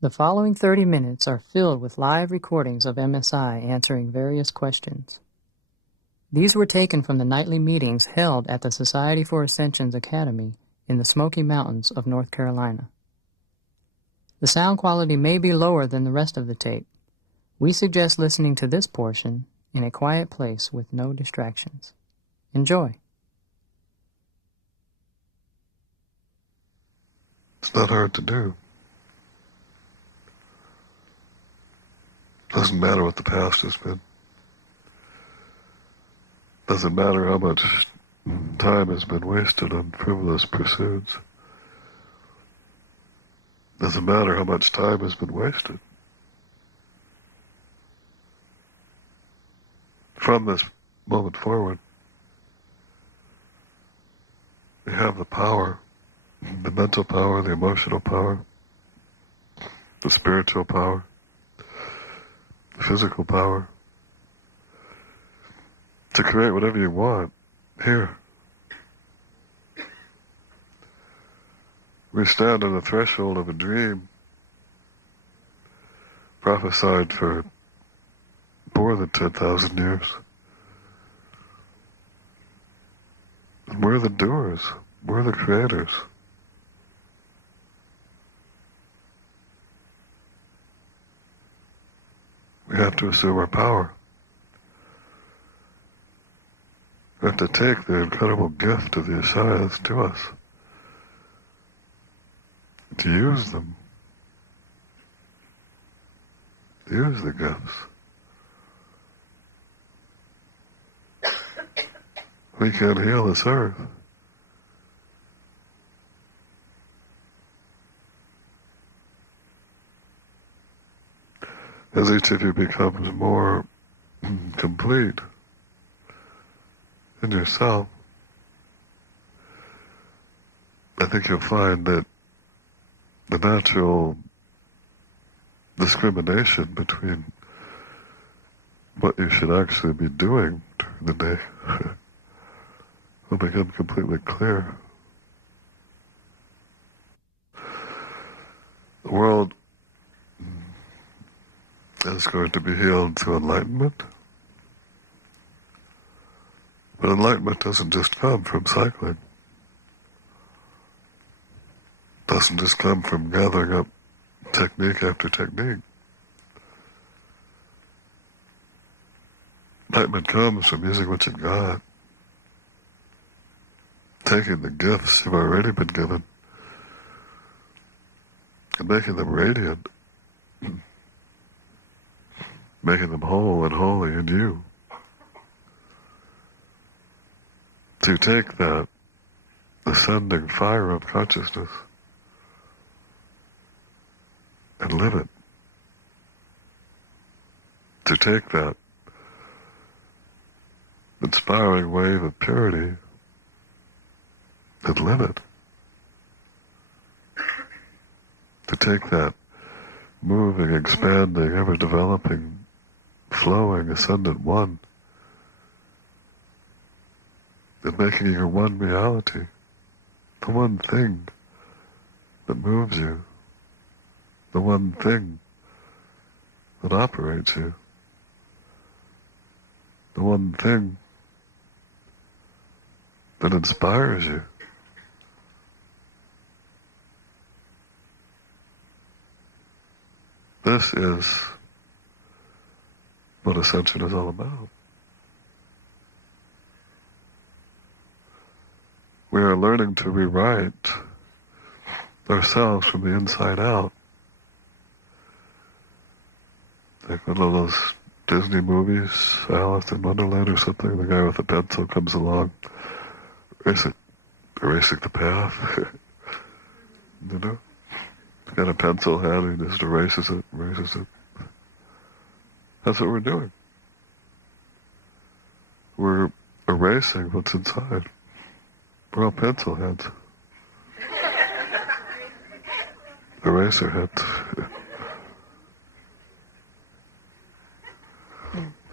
The following 30 minutes are filled with live recordings of MSI answering various questions. These were taken from the nightly meetings held at the Society for Ascension's Academy in the Smoky Mountains of North Carolina. The sound quality may be lower than the rest of the tape. We suggest listening to this portion in a quiet place with no distractions. Enjoy. It's not hard to do. Doesn't matter what the past has been. Doesn't matter how much time has been wasted on frivolous pursuits. Doesn't matter how much time has been wasted. From this moment forward, we have the power, the mental power, the emotional power, the spiritual power, the physical power, to create whatever you want here. We stand on the threshold of a dream prophesied for more than 10,000 years. And we're the doers. We're the creators. We have to assume our power. We have to take the incredible gift of the Ishayas to us, to use them, to use the gifts. We can't heal this earth. As each of you becomes more complete in yourself, I think you'll find that the natural discrimination between what you should actually be doing during the day will become completely clear. The world is going to be healed through enlightenment. But enlightenment doesn't just come from cycling. It doesn't just come from gathering up technique after technique. Enlightenment comes from using what you've got, taking the gifts you've already been given, and making them radiant, making them whole and holy in you. To take that ascending fire of consciousness and live it. To take that inspiring wave of purity and live it. To take that moving, expanding, ever-developing, flowing, ascendant one, and making your one reality, the one thing that moves you, the one thing that operates you, the one thing that inspires you. This is what Ascension is all about. We are learning to rewrite ourselves from the inside out. Like one of those Disney movies, Alice in Wonderland or something, the guy with a pencil comes along, erasing the path. You know? He's got a pencil hand, he just erases it. That's what we're doing. We're erasing what's inside. We're all pencil heads. Eraser heads.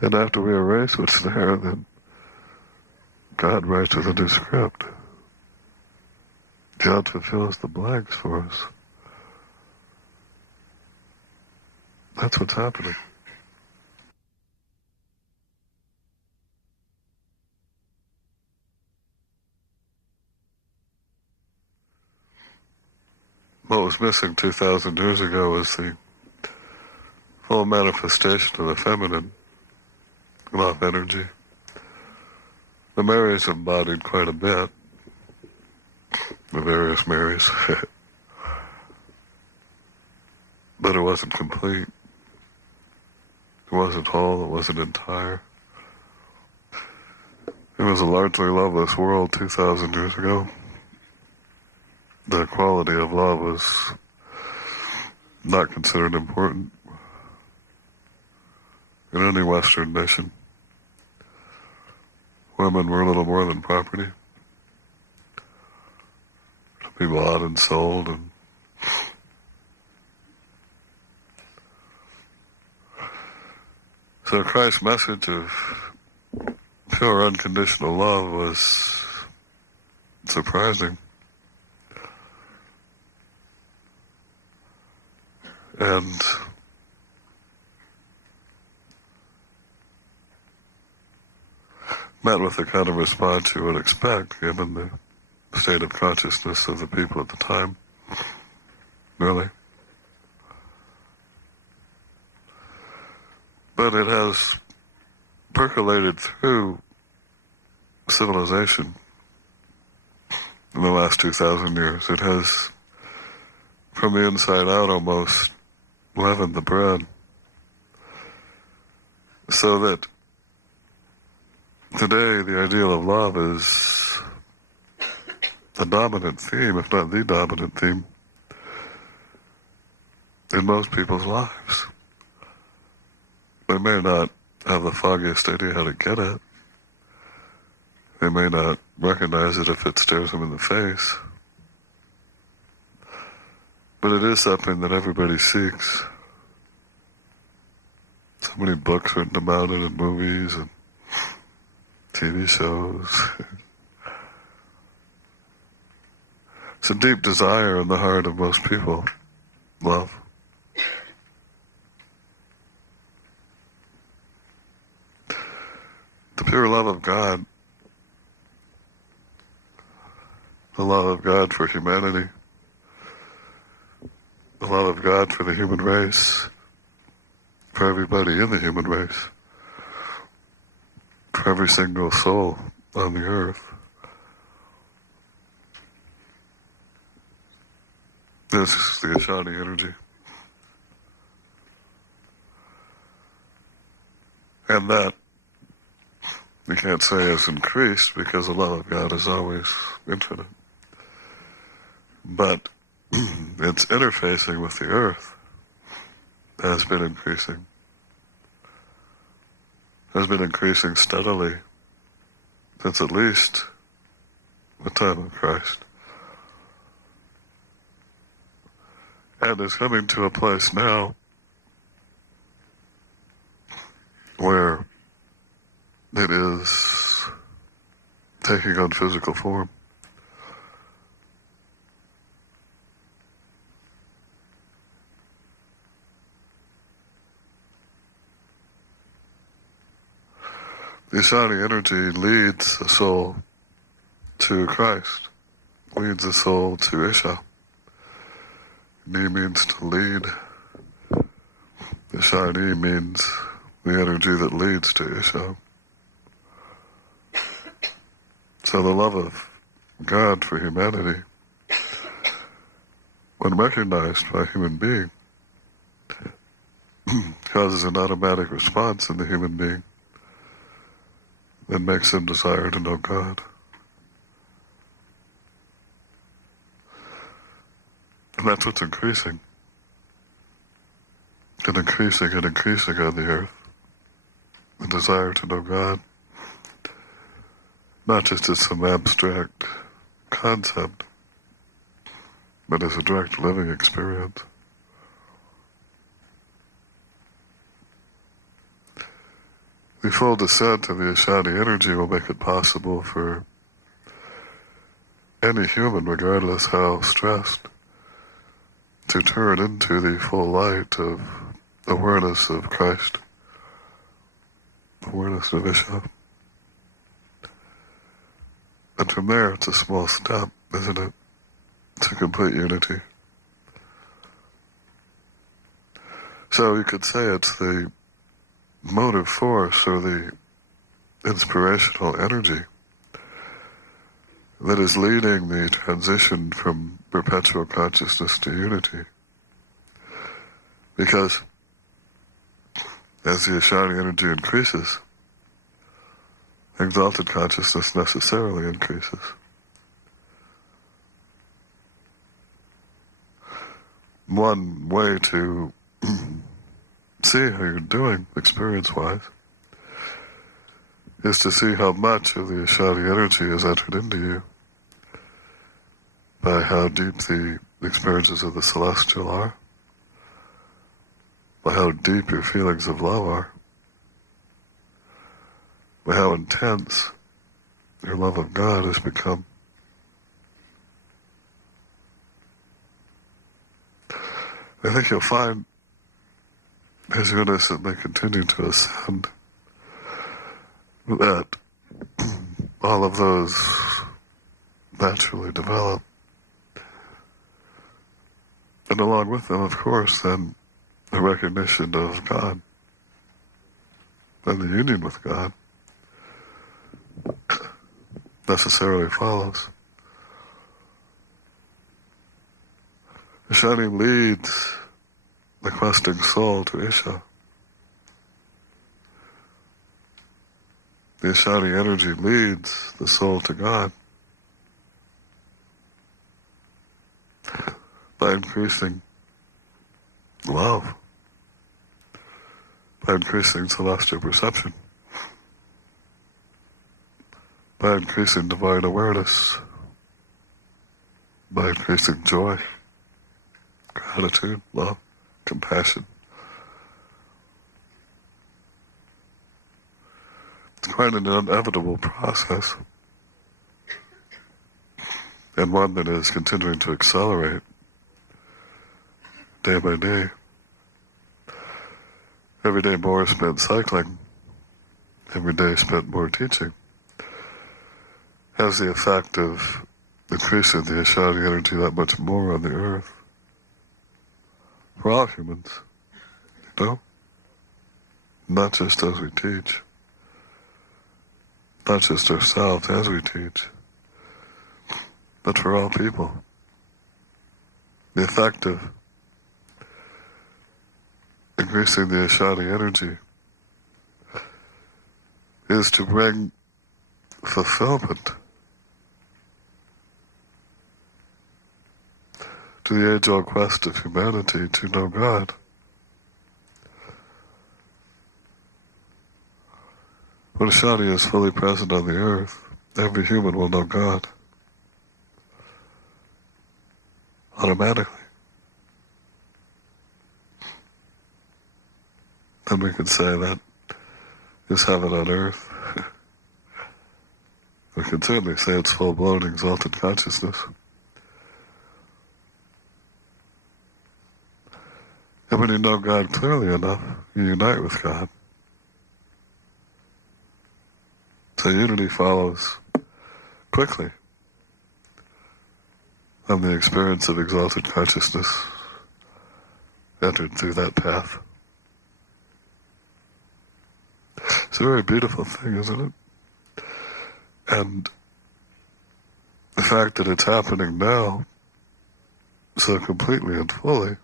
And after we erase what's there, then God writes with a new script. God fulfills the blanks for us. That's what's happening. What was missing 2,000 years ago was the full manifestation of the feminine love energy. The Marys embodied quite a bit, the various Marys, but it wasn't complete. It wasn't whole, it wasn't entire. It was a largely loveless world 2,000 years ago. The quality of love was not considered important in any Western nation. Women were little more than property to be bought and sold, and so Christ's message of pure unconditional love was surprising. And met with the kind of response you would expect given the state of consciousness of the people at the time. Really. But it has percolated through civilization in the last 2,000 years. It has, from the inside out, almost leavened the bread. So that today the ideal of love is the dominant theme, if not the dominant theme, in most people's lives. They may not have the foggiest idea how to get it. They may not recognize it if it stares them in the face. But it is something that everybody seeks. So many books written about it, and movies, and TV shows. It's a deep desire in the heart of most people. Love. The pure love of God. The love of God for humanity. The love of God for the human race, for everybody in the human race, for every single soul on the earth. This is the Ishaya energy. And that, you can't say has increased because the love of God is always infinite. But its interfacing with the earth has been increasing steadily since at least the time of Christ. And is coming to a place now where it is taking on physical form. The Ishaya energy leads the soul to Christ, leads the soul to Isha. Ni means to lead. Ishaya means the energy that leads to Isha. So the love of God for humanity, when recognized by a human being, causes an automatic response in the human being that makes him desire to know God. And that's what's increasing. And increasing and increasing on the earth. The desire to know God. Not just as some abstract concept, but as a direct living experience. The full descent of the Ishaya energy will make it possible for any human, regardless how stressed, to turn into the full light of awareness of Christ, awareness of Ishaya. And from there, it's a small step, isn't it, to complete unity. So you could say it's the motive force or the inspirational energy that is leading the transition from perpetual consciousness to unity. Because as the Ishaya energy increases, exalted consciousness necessarily increases. One way to see how you're doing experience-wise is to see how much of the Ishaya energy has entered into you by how deep the experiences of the celestial are, by how deep your feelings of love are, by how intense your love of God has become. I think you'll find, as you innocently continue to ascend, that all of those naturally develop. And along with them, of course, then a recognition of God and the union with God necessarily follows. The shining leads the questing soul to Ishaya. The Ishaya energy leads the soul to God by increasing love, by increasing celestial perception, by increasing divine awareness, by increasing joy, gratitude, love, compassion. It's quite an inevitable process, and one that is continuing to accelerate day by day. Every day more spent cycling, every day spent more teaching, has the effect of increasing the Ishaya energy that much more on the earth. For all humans, you know? Not just as we teach, not just ourselves as we teach, but for all people. The effect of increasing the Ishaya energy is to bring fulfillment to the age-old quest of humanity to know God. When Ishaya is fully present on the earth, every human will know God automatically. And we can say that is heaven on earth. We can certainly say it's full-blown exalted consciousness. And when you know God clearly enough, you unite with God. So unity follows quickly on the experience of exalted consciousness entered through that path. It's a very beautiful thing, isn't it? And the fact that it's happening now so completely and fully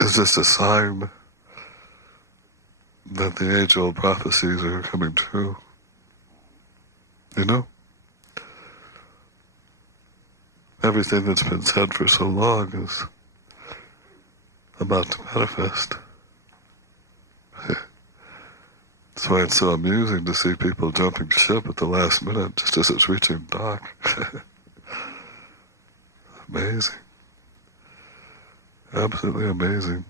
is just a sign that the age-old prophecies are coming true. You know? Everything that's been said for so long is about to manifest. That's why it's so amusing to see people jumping ship at the last minute just as it's reaching dock. Amazing. Absolutely amazing.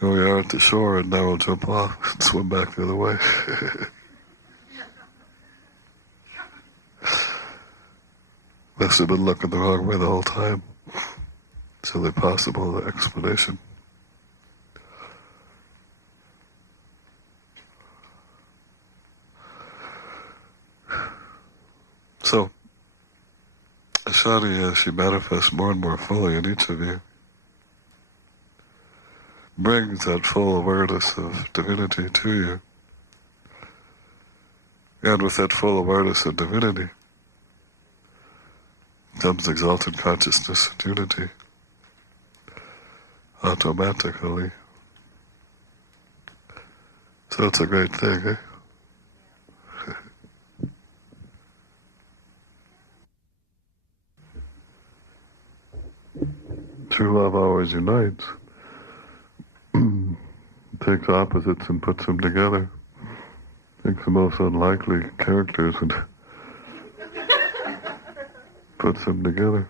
Here we are at the shore, and now we'll jump off and swim back the other way. Must have been looking the wrong way the whole time. It's the only possible explanation. So, Ishaya, as she manifests more and more fully in each of you, brings that full awareness of divinity to you. And with that full awareness of divinity comes exalted consciousness and unity automatically. So it's a great thing, eh? True love always unites. Takes opposites and puts them together. Takes the most unlikely characters and puts them together.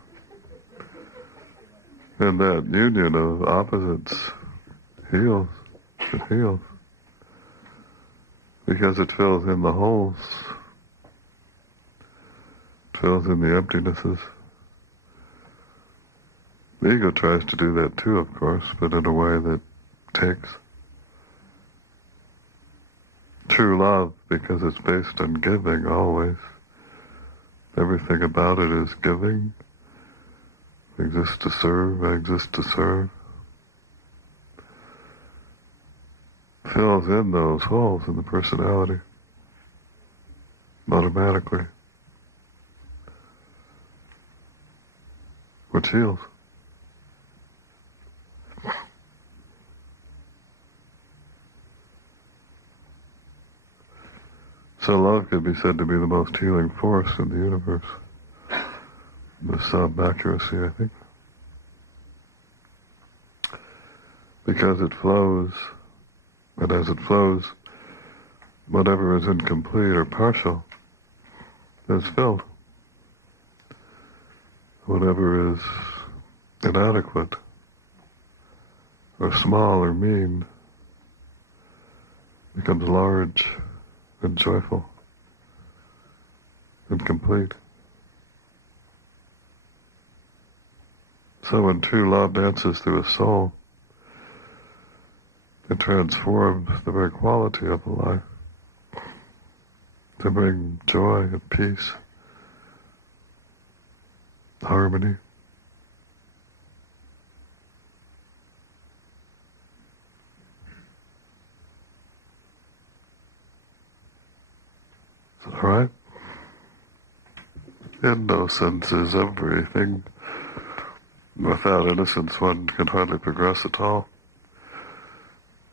And that union of opposites heals. It heals. Because it fills in the holes. It fills in the emptinesses. The ego tries to do that too, of course, but in a way that takes. True love, because it's based on giving always. Everything about it is giving. I exist to serve, I exist to serve. Fills in those holes in the personality. Automatically. Which heals. So love could be said to be the most healing force in the universe. With some accuracy, I think. Because it flows, and as it flows, whatever is incomplete or partial is filled. Whatever is inadequate, or small or mean, becomes large and joyful and complete. So when true love dances through a soul, it transforms the very quality of the life to bring joy and peace, harmony. Is that all right? Innocence is everything. Without innocence, one can hardly progress at all.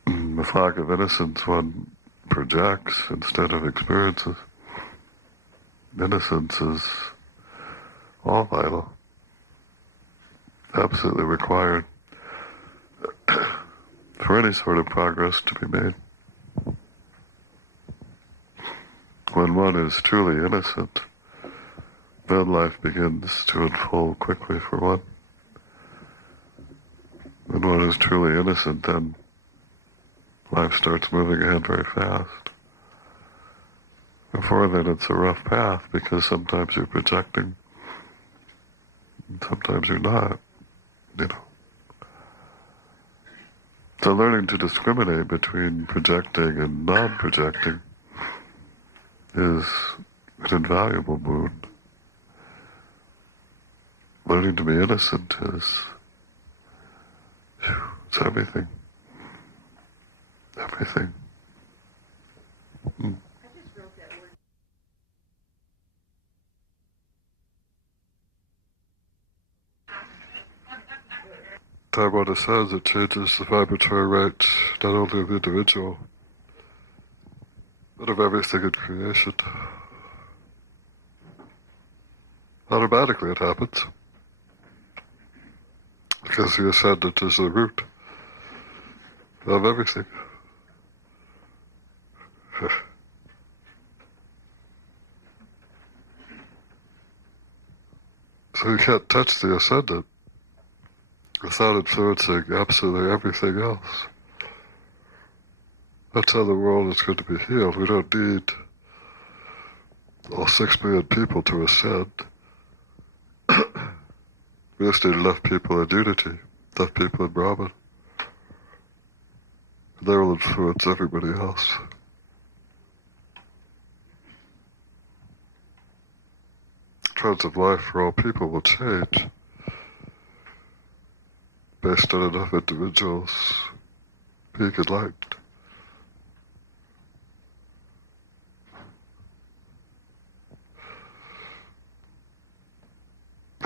With lack of innocence, one projects instead of experiences. Innocence is all vital, absolutely required for any sort of progress to be made. When one is truly innocent, then life begins to unfold quickly for one. When one is truly innocent, then life starts moving ahead very fast. Before then, it's a rough path because sometimes you're projecting, and sometimes you're not, you know. So learning to discriminate between projecting and non-projecting is an invaluable boon. Learning to be innocent is, it's everything. Everything. Time what it says, it changes the vibratory rate not only of the individual, but of everything in creation. Automatically it happens. Because the ascendant is the root of everything. So you can't touch the ascendant without influencing absolutely everything else. That's how the world is going to be healed. We don't need all 6 billion people to ascend. We just need enough people in unity, enough people in Brahman. And they will influence everybody else. Trends of life for all people will change based on enough individuals being enlightened.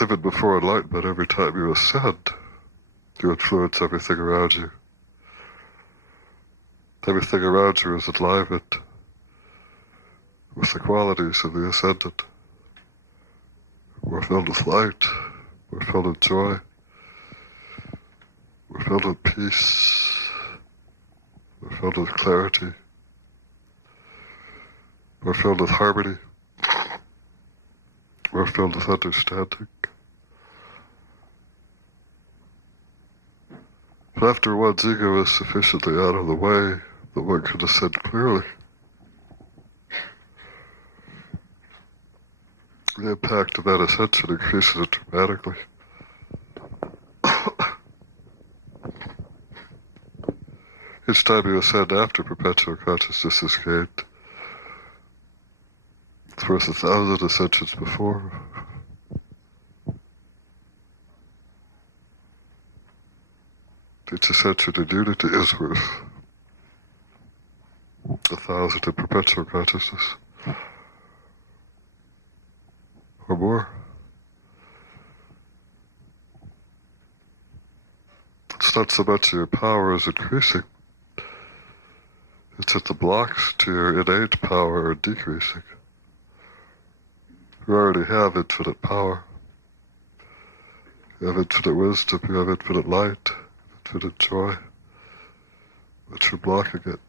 Even before enlightenment, every time you ascend, you influence everything around you. Everything around you is enlivened with the qualities of the ascendant. We're filled with light, we're filled with joy, we're filled with peace, we're filled with clarity, we're filled with harmony, we're filled with understanding. But after one's ego is sufficiently out of the way that one can ascend clearly, the impact of that ascension increases dramatically. Each time you ascend after perpetual consciousness is gained, it's worth 1,000 ascensions before. Each ascension in unity is worth 1,000 in perpetual consciousness. Or more. It's not so much your power is increasing, it's that the blocks to your innate power are decreasing. You already have infinite power. You have infinite wisdom, you have infinite light, infinite joy. But you're blocking it.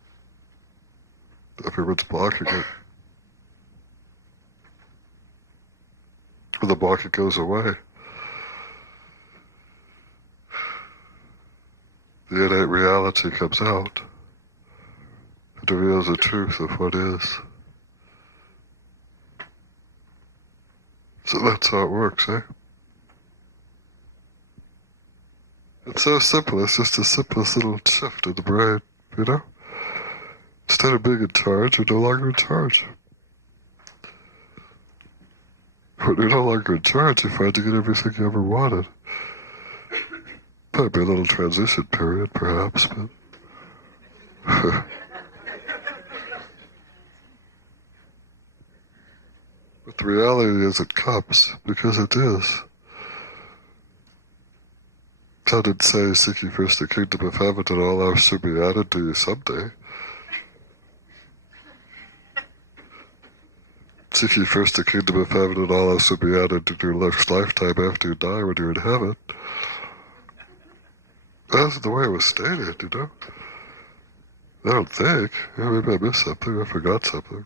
Everyone's blocking it. When the blocking goes away, the innate reality comes out. It reveals the truth of what is. So that's how it works, eh? It's so simple, it's just the simplest little shift in the brain, you know? Instead of being in charge, you're no longer in charge. When you're no longer in charge, you find you get everything you ever wanted. Might be a little transition period, perhaps, but... But the reality is it comes, because it is. God didn't say, seek ye first the kingdom of heaven and all else should be added to you someday. Seek ye first the kingdom of heaven and all else will be added to your next lifetime after you die when you're in heaven. That's the way it was stated, you know. I don't think. Maybe I missed something, I forgot something.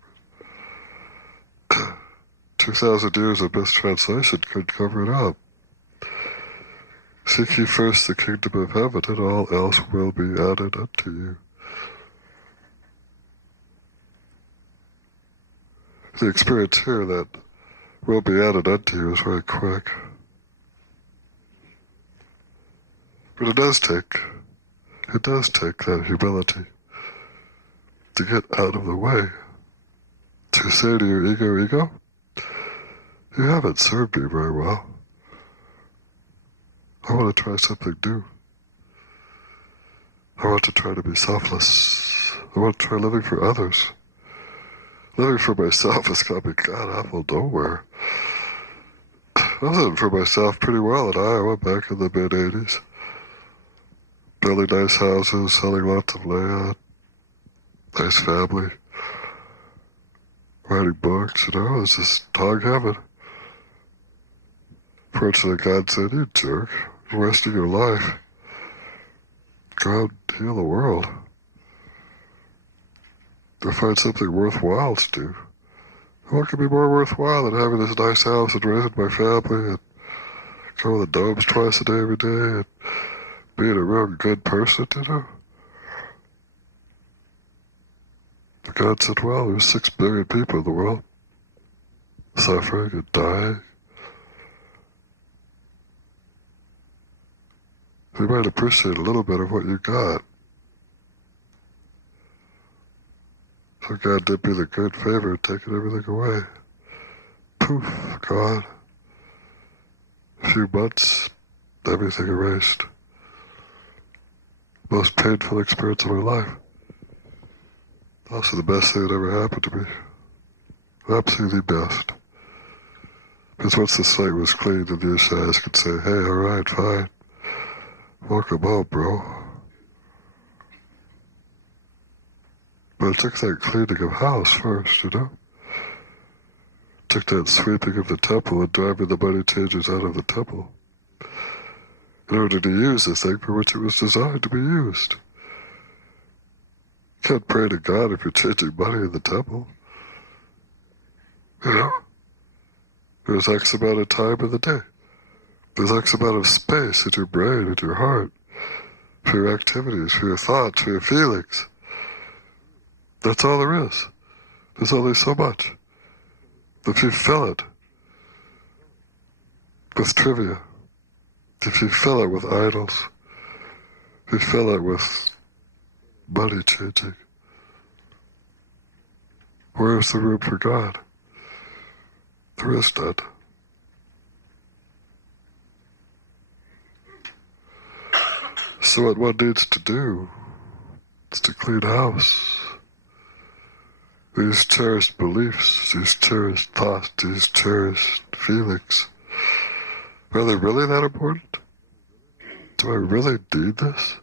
2,000 years of mistranslation could cover it up. Seek ye first the kingdom of heaven, and all else will be added unto you. The experience here that will be added unto you is very quick. But it does take that humility to get out of the way. To say to your ego, you haven't served me very well. I want to try something new. I want to try to be selfless. I want to try living for others. Living for myself has got me god awful nowhere. I was living for myself pretty well in Iowa back in the mid-'80s. Building nice houses, selling lots of land, nice family, writing books, you know, it was just dog heaven. Fortunately, God said, you jerk, the rest of your life, go out and heal the world. Go find something worthwhile to do. What could be more worthwhile than having this nice house and raising my family and going to the domes twice a day every day and being a real good person, you know? But God said, well, there's 6 billion people in the world suffering and dying. You might appreciate a little bit of what you got. So God did me the great favor of taking everything away. Poof, gone. A few months, everything erased. Most painful experience of my life. Also the best thing that ever happened to me. Absolutely best. Because once the slate was clean, then the Ishayas could say, hey, alright, fine. Welcome home, bro. But it took that cleaning of house first, you know? It took that sweeping of the temple and driving the money changers out of the temple in order to use the thing for which it was designed to be used. You can't pray to God if you're changing money in the temple. You know? There's X amount of time in the day. There's X amount of space in your brain, in your heart, for your activities, for your thoughts, for your feelings. That's all there is. There's only so much. If you fill it with trivia, if you fill it with idols, if you fill it with money changing, where is the room for God? There is none. So what one needs to do is to clean house. These cherished beliefs, these cherished thoughts, these cherished feelings, are they really that important? Do I really need this?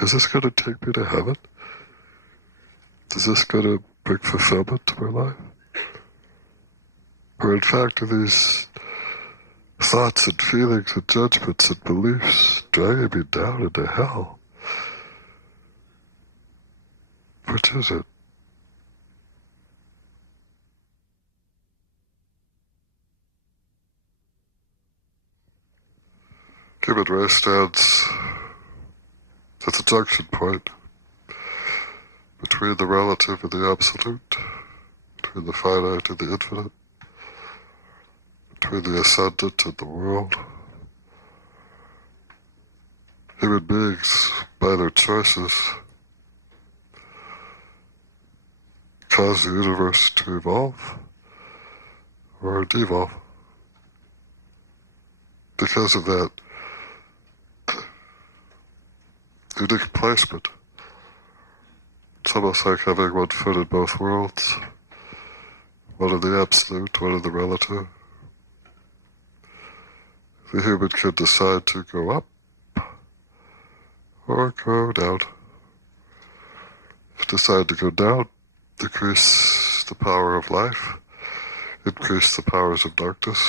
Is this going to take me to heaven? Is this going to bring fulfillment to my life? Or in fact, are these thoughts and feelings and judgments and beliefs dragging me down into hell? Which is it? Human race stands at the junction point between the relative and the absolute, between the finite and the infinite, between the ascendant and the world. Human beings, by their choices, cause the universe to evolve or devolve. Because of that unique placement. It's almost like having one foot in both worlds, one in the absolute, one in the relative. The human can decide to go up or go down. If you decide to go down, decrease the power of life, increase the powers of darkness,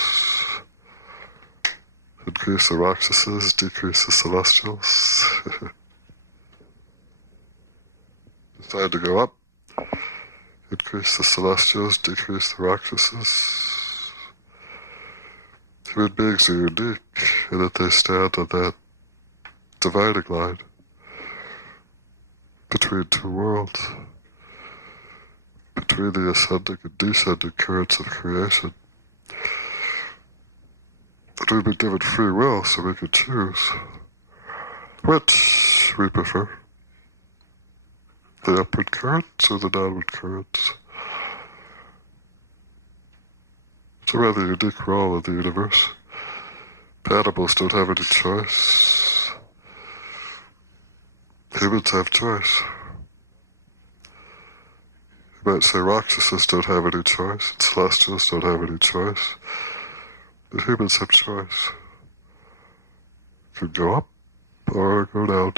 increase the Rakshasas, decrease the celestials. Decide to go up, increase the celestials, decrease the Rakshasas. Human beings are unique in that they stand on that dividing line between two worlds, between the ascending and descending currents of creation. But we've been given free will, so we can choose which we prefer. The upward currents or the downward currents. It's a rather unique role in the universe. Animals don't have any choice. Humans have choice. You might say Rakshasas don't have any choice, and celestials don't have any choice. The humans have choice. You can go up or go down.